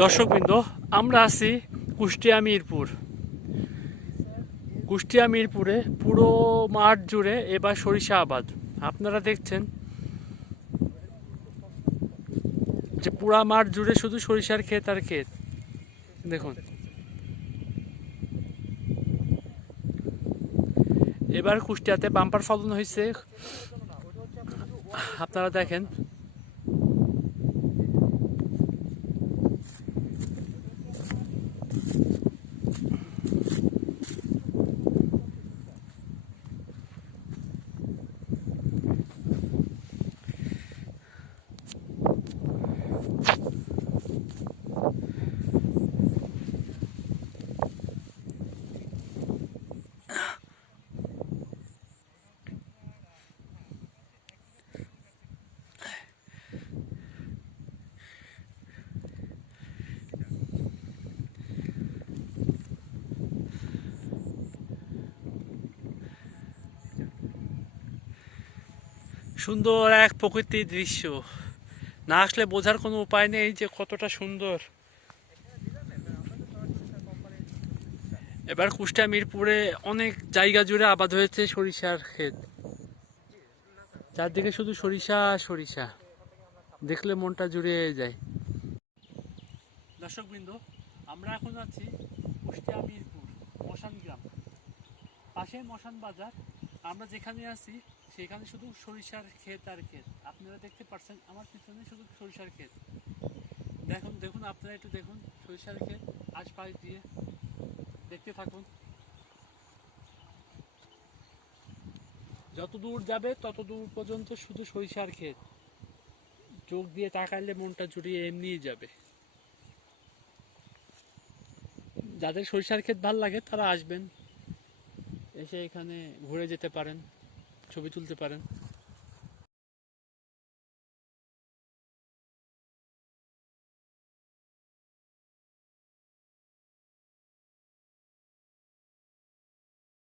দর্শকবৃন্দ, আমরা আছি কুষ্টিয়া মিরপুরে পুরো মাঠ জুড়ে এবার সরিষা আবাদ। আপনারা দেখছেন যে পুরা মাঠ জুড়ে শুধু সরিষার ক্ষেত আর ক্ষেত। দেখুন, এবার কুষ্টিয়াতে বাম্পার ফলন হয়েছে। আপনারা দেখেন, সুন্দর এক প্রকৃতির দৃশ্য। না আসলে বোঝার কোনো উপায় নেই যে কতটা সুন্দর। এবার কুষ্টিয়া মিরপুরে অনেক জায়গা জুড়ে আবাদ হয়েছে সরিষার ক্ষেত। চারদিকে শুধু সরিষা সরিষা, দেখলে মনটা জুড়িয়ে যায়। দর্শকবৃন্দ, আমরা এখন আছি কুষ্টিয়া মিরপুর মশান গ্রাম, পাশে মশান বাজার। আমরা যেখানে আছি সেখানে শুধু সরিষার ক্ষেত আর ক্ষেত। আপনারা দেখতে পাচ্ছেন আমার পিছনে শুধু সরিষার ক্ষেত। দেখুন দেখুন, আপনারা একটু দেখুন সরিষার ক্ষেত, আশপাশ দিয়ে দেখতে থাকুন। যত দূর যাবে তত দূর পর্যন্ত শুধু সরিষার ক্ষেত। চোখ দিয়ে তাকাইলে মনটা জুড়িয়ে এমনিই যাবে। যাদের সরিষার ক্ষেত ভাল লাগে তারা আসবেন, এসে এখানে ঘুরে যেতে পারেন, ছবি তুলতে পারেন।